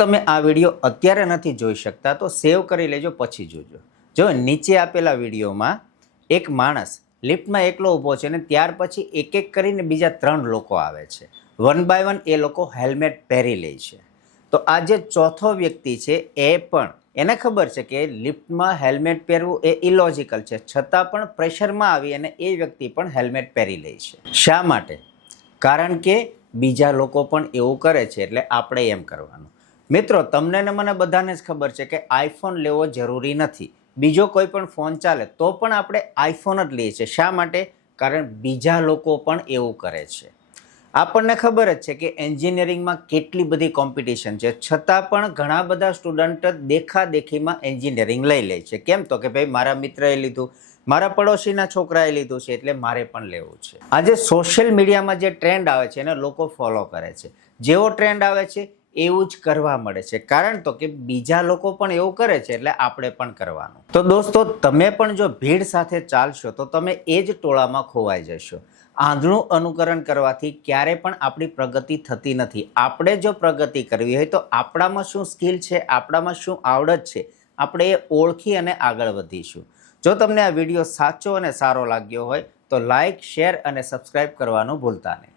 તમે આ વિડીયો અત્યારે નથી જોઈ શકતા તો સેવ કરી લેજો, પછી જોજો. જો નીચે આપેલા વિડીયોમાં એક માણસ લિફ્ટમાં એકલો ઊભો છે અને ત્યાર પછી એક એક કરીને બીજા 3 લોકો આવે છે. 1 બાય 1 એ લોકો હેલ્મેટ પહેરી લે છે. તો આ જે ચોથો વ્યક્તિ છે એ પણ એને ખબર છે કે લિફ્ટમાં હેલ્મેટ પહેરવું એ ઇલોજિકલ છે, છતાં પણ પ્રેશરમાં આવી અને એ વ્યક્તિ પણ હેલ્મેટ પહેરી લે છે. શા માટે? કારણ કે બીજા લોકો પણ એવું કરે છે એટલે આપણે એમ કરવાનું. મિત્રો, તમને ને મને બધાને જ ખબર છે કે આઈફોન લેવો જરૂરી નથી. બીજો કોઈ પણ ફોન ચાલે તો પણ આપણે આઈફોન જ લઈએ છીએ. શા માટે? કારણ બીજા લોકો પણ એવું કરે છે. આપણને ખબર જ છે કે એન્જિનિયરિંગમાં કેટલી બધી કોમ્પિટિશન છે, છતાં પણ ઘણા બધા સ્ટુડન્ટ દેખાદેખીમાં એન્જિનિયરિંગ લઈ લે છે. કેમ? તો કે ભાઈ મારા મિત્રએ લીધું, મારા પડોશીના છોકરાએ લીધું છે એટલે મારે પણ લેવું છે. આજે સોશિયલ મીડિયામાં જે ટ્રેન્ડ આવે છે એને લોકો ફોલો કરે છે. જેવો ટ્રેન્ડ આવે છે એવું જ કરવા મળે છે. કારણ તો કે બીજા લોકો પણ એવું કરે છે એટલે આપણે પણ કરવાનું. તો દોસ્તો, તમે પણ જો ભીડ સાથે ચાલશો તો તમે એ જ ટોળામાં ખોવાઈ જશો. આંધળું અનુકરણ કરવાથી ક્યારે પણ આપણી પ્રગતિ થતી નથી. આપણે જો પ્રગતિ કરવી હોય તો આપણામાં શું સ્કિલ છે, આપણામાં શું આવડત છે, આપણે એ ઓળખી અને આગળ વધીશું. જો તમને આ વિડીયો સાચો અને સારો લાગ્યો હોય તો લાઈક, શેર અને સબસ્ક્રાઈબ કરવાનું ભૂલતા નહીં.